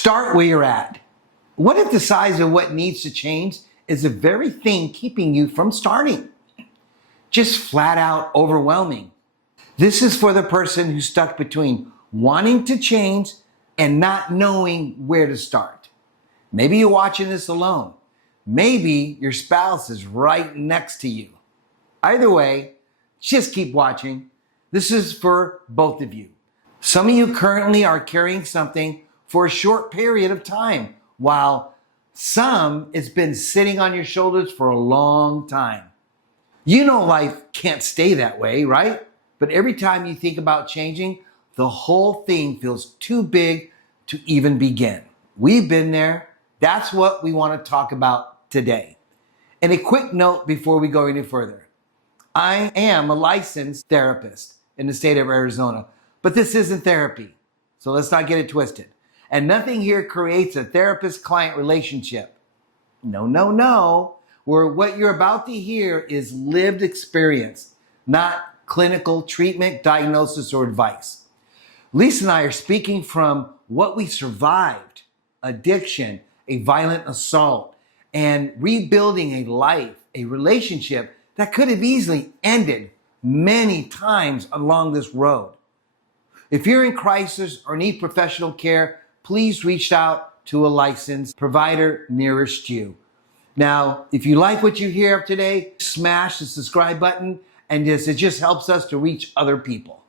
Start where you're at. What if the size of what needs to change is the very thing keeping you from starting? Just flat out overwhelming. This is for the person who's stuck between wanting to change and not knowing where to start. Maybe you're watching this alone. Maybe your spouse is right next to you. Either way, just keep watching. This is for both of you. Some of you currently are carrying something for a short period of time, while some it's been sitting on your shoulders for a long time. You know life can't stay that way, right? But every time you think about changing, the whole thing feels too big to even begin. We've been there. That's what we want to talk about today. And a quick note before we go any further. I am a licensed therapist in the state of Arizona, but this isn't therapy. So let's not get it twisted. And nothing here creates a therapist-client relationship. No. Where what you're about to hear is lived experience, not clinical treatment, diagnosis, or advice. Lisa and I are speaking from what we survived: addiction, a violent assault, and rebuilding a life, a relationship that could have easily ended many times along this road. If you're in crisis or need professional care, please reach out to a licensed provider nearest you. Now, if you like what you hear today, smash the subscribe button, and it just helps us to reach other people.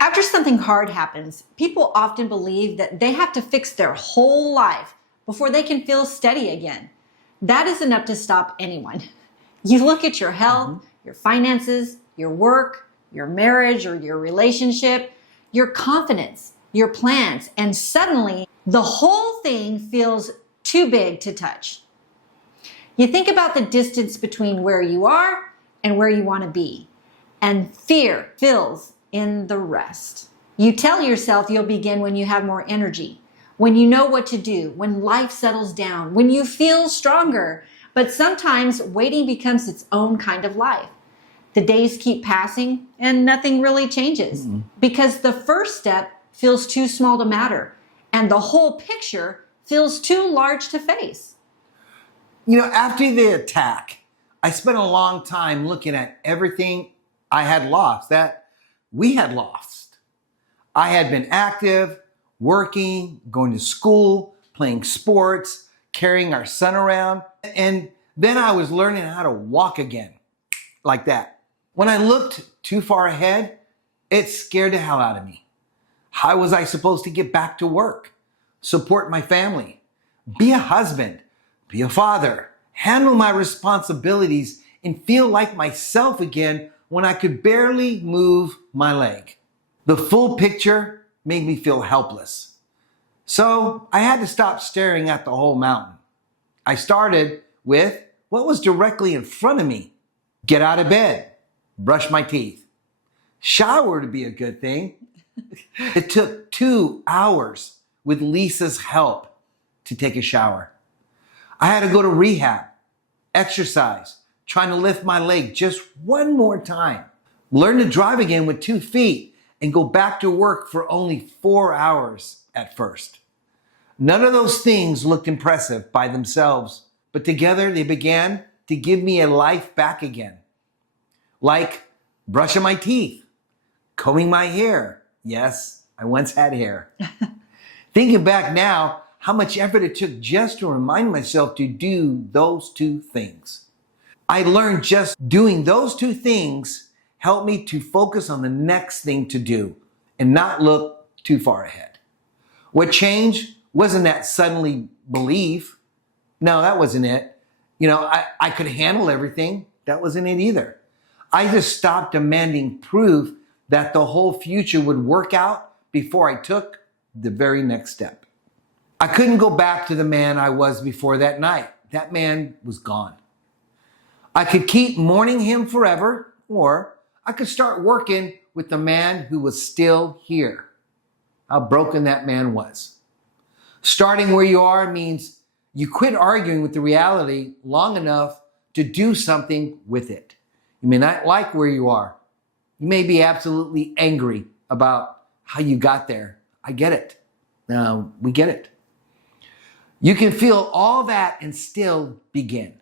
After something hard happens, people often believe that they have to fix their whole life before they can feel steady again. That is enough to stop anyone. You look at your health, your finances, your work, your marriage or your relationship, your confidence, your plans, and suddenly the whole thing feels too big to touch. You think about the distance between where you are and where you want to be, and fear fills in the rest. You tell yourself you'll begin when you have more energy, when you know what to do, when life settles down, when you feel stronger. But sometimes waiting becomes its own kind of life. The days keep passing and nothing really changes because the first step feels too small to matter and the whole picture feels too large to face. You know, after the attack, I spent a long time looking at everything I had lost, that we had lost. I had been active, working, going to school, playing sports, carrying our son around, and then I was learning how to walk again, like that. When I looked too far ahead, it scared the hell out of me. How was I supposed to get back to work, support my family, be a husband, be a father, handle my responsibilities, and feel like myself again when I could barely move my leg? The full picture made me feel helpless. So I had to stop staring at the whole mountain. I started with what was directly in front of me. Get out of bed, brush my teeth. Shower to be a good thing. It took 2 hours with Lisa's help to take a shower. I had to go to rehab, exercise, trying to lift my leg just one more time, learn to drive again with 2 feet, and go back to work for only 4 hours at first. None of those things looked impressive by themselves, but together they began to give me a life back again. Like brushing my teeth, combing my hair. Yes, I once had hair. Thinking back now, how much effort it took just to remind myself to do those 2 things. I learned just doing those 2 things helped me to focus on the next thing to do and not look too far ahead. What changed wasn't that suddenly belief. No, that wasn't it. You know, I could handle everything. That wasn't it either. I just stopped demanding proof that the whole future would work out before I took the very next step. I couldn't go back to the man I was before that night. That man was gone. I could keep mourning him forever, or I could start working with the man who was still here. How broken that man was. Starting where you are means you quit arguing with the reality long enough to do something with it. You may not like where you are. You may be absolutely angry about how you got there. I get it. We get it. You can feel all that and still begin.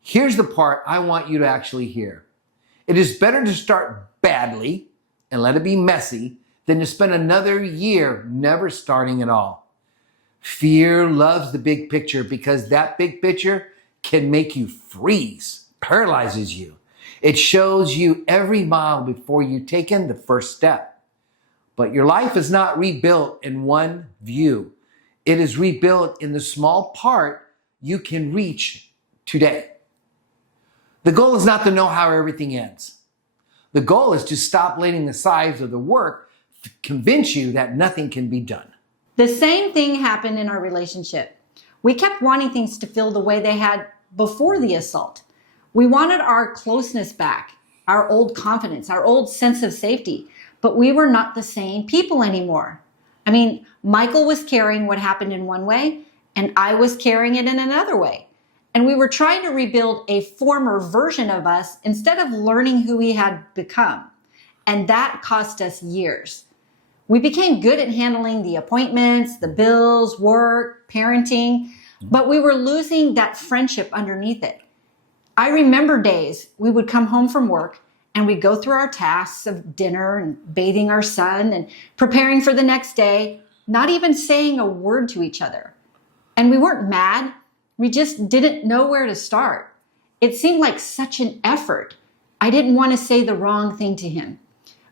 Here's the part I want you to actually hear. It is better to start badly and let it be messy than to spend another year never starting at all. Fear loves the big picture because that big picture can make you freeze, paralyzes you. It shows you every mile before you've taken the first step. But your life is not rebuilt in one view. It is rebuilt in the small part you can reach today. The goal is not to know how everything ends. The goal is to stop letting the size of the work convince you that nothing can be done. The same thing happened in our relationship. We kept wanting things to feel the way they had before the assault. We wanted our closeness back, our old confidence, our old sense of safety, but we were not the same people anymore. I mean, Michael was carrying what happened in one way, and I was carrying it in another way. And we were trying to rebuild a former version of us instead of learning who we had become. And that cost us years. We became good at handling the appointments, the bills, work, parenting, but we were losing that friendship underneath it. I remember days we would come home from work and we'd go through our tasks of dinner and bathing our son and preparing for the next day, not even saying a word to each other. And we weren't mad. We just didn't know where to start. It seemed like such an effort. I didn't want to say the wrong thing to him.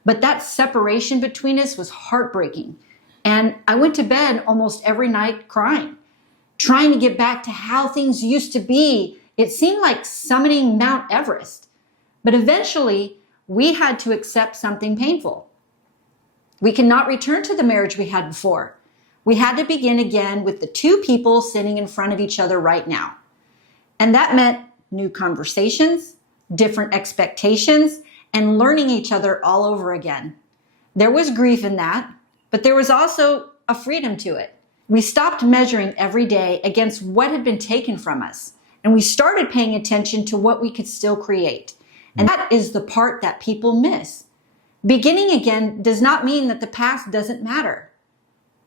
But that separation between us was heartbreaking. And I went to bed almost every night crying, trying to get back to how things used to be. It seemed like summiting Mount Everest. But eventually, we had to accept something painful. We cannot return to the marriage we had before. We had to begin again with the two people sitting in front of each other right now. And that meant new conversations, different expectations, and learning each other all over again. There was grief in that, but there was also a freedom to it. We stopped measuring every day against what had been taken from us, and we started paying attention to what we could still create. And that is the part that people miss. Beginning again does not mean that the past doesn't matter.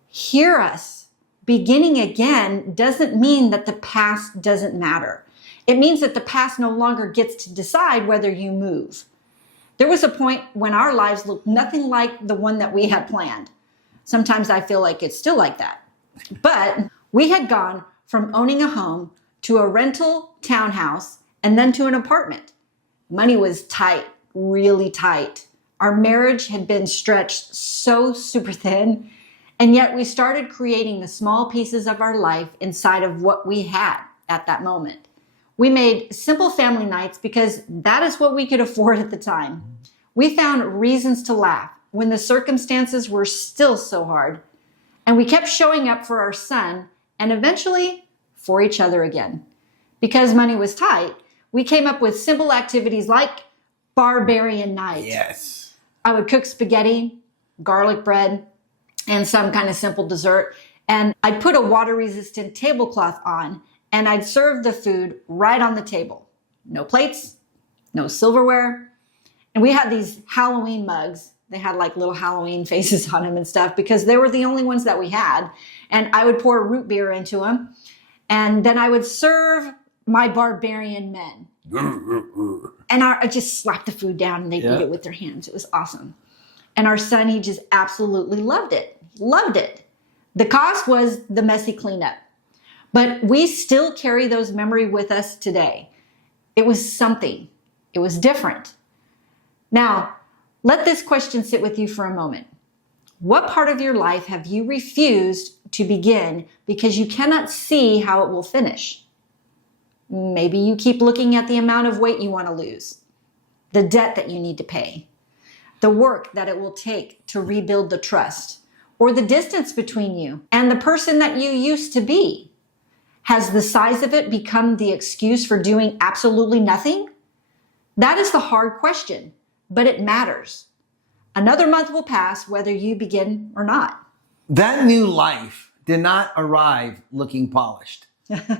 Hear us. Beginning again doesn't mean that the past doesn't matter. It means that the past no longer gets to decide whether you move. There was a point when our lives looked nothing like the one that we had planned. Sometimes I feel like it's still like that. But we had gone from owning a home to a rental townhouse and then to an apartment. Money was tight, really tight. Our marriage had been stretched so super thin, and yet we started creating the small pieces of our life inside of what we had at that moment. We made simple family nights because that is what we could afford at the time. We found reasons to laugh when the circumstances were still so hard. And we kept showing up for our son and eventually for each other again. Because money was tight, we came up with simple activities like barbarian night. Yes. I would cook spaghetti, garlic bread, and some kind of simple dessert. And I'd put a water-resistant tablecloth on and I'd serve the food right on the table. No plates, no silverware. And we had these Halloween mugs. They had like little Halloween faces on them and stuff because they were the only ones that we had. And I would pour root beer into them. And then I would serve my barbarian men. And I just slapped the food down and they'd eat it with their hands. It was awesome. And our son, he just absolutely loved it. Loved it. The cost was the messy cleanup. But we still carry those memories with us today. It was something. It was different. Now, let this question sit with you for a moment. What part of your life have you refused to begin because you cannot see how it will finish? Maybe you keep looking at the amount of weight you want to lose, the debt that you need to pay, the work that it will take to rebuild the trust, or the distance between you and the person that you used to be. Has the size of it become the excuse for doing absolutely nothing? That is the hard question, but it matters. Another month will pass whether you begin or not. That new life did not arrive looking polished.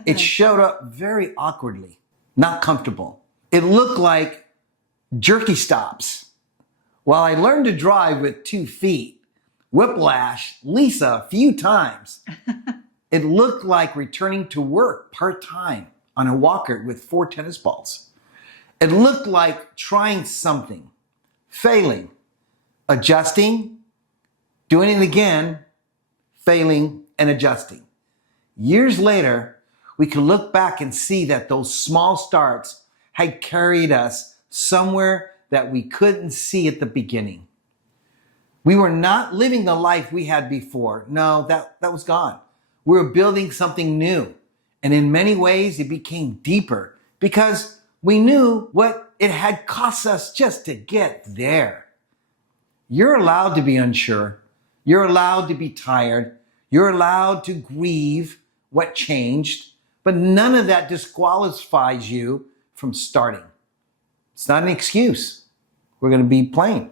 It showed up very awkwardly, not comfortable. It looked like jerky stops. While I learned to drive with 2 feet, whiplash Lisa a few times. It looked like returning to work part-time on a walker with 4 tennis balls. It looked like trying something, failing, adjusting, doing it again, failing, and adjusting. Years later, we can look back and see that those small starts had carried us somewhere that we couldn't see at the beginning. We were not living the life we had before. No, that was gone. We were building something new. And in many ways, it became deeper because we knew what it had cost us just to get there. You're allowed to be unsure. You're allowed to be tired. You're allowed to grieve what changed, but none of that disqualifies you from starting. It's not an excuse. We're going to be plain.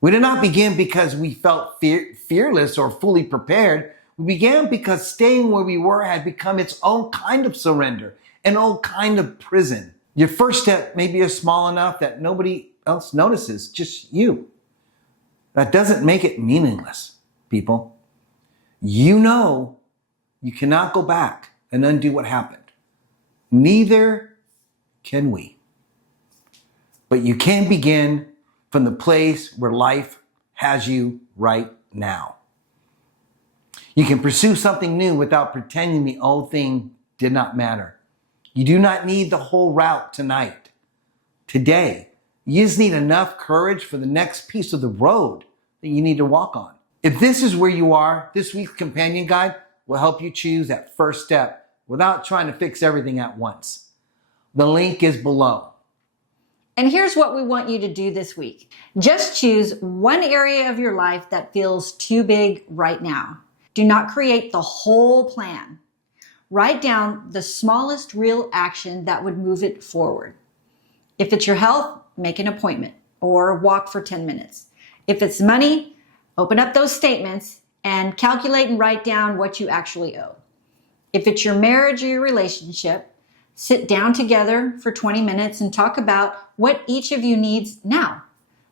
We did not begin because we felt fearless or fully prepared. We began because staying where we were had become its own kind of surrender, an old kind of prison. Your first step maybe is small enough that nobody else notices, just you. That doesn't make it meaningless, people. You know you cannot go back and undo what happened. Neither can we. But you can begin from the place where life has you right now. You can pursue something new without pretending the old thing did not matter. You do not need the whole route tonight. Today, you just need enough courage for the next piece of the road that you need to walk on. If this is where you are, this week's companion guide will help you choose that first step without trying to fix everything at once. The link is below. And here's what we want you to do this week. Just choose one area of your life that feels too big right now. Do not create the whole plan. Write down the smallest real action that would move it forward. If it's your health, make an appointment or walk for 10 minutes. If it's money, open up those statements and calculate and write down what you actually owe. If it's your marriage or your relationship, sit down together for 20 minutes and talk about what each of you needs now,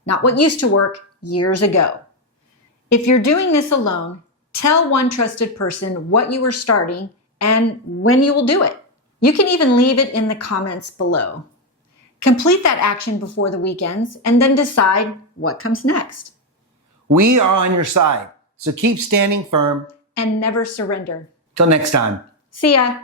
not what used to work years ago. If you're doing this alone, tell one trusted person what you are starting and when you will do it. You can even leave it in the comments below. Complete that action before the weekends and then decide what comes next. We are on your side, so keep standing firm And never surrender. till next time. See ya.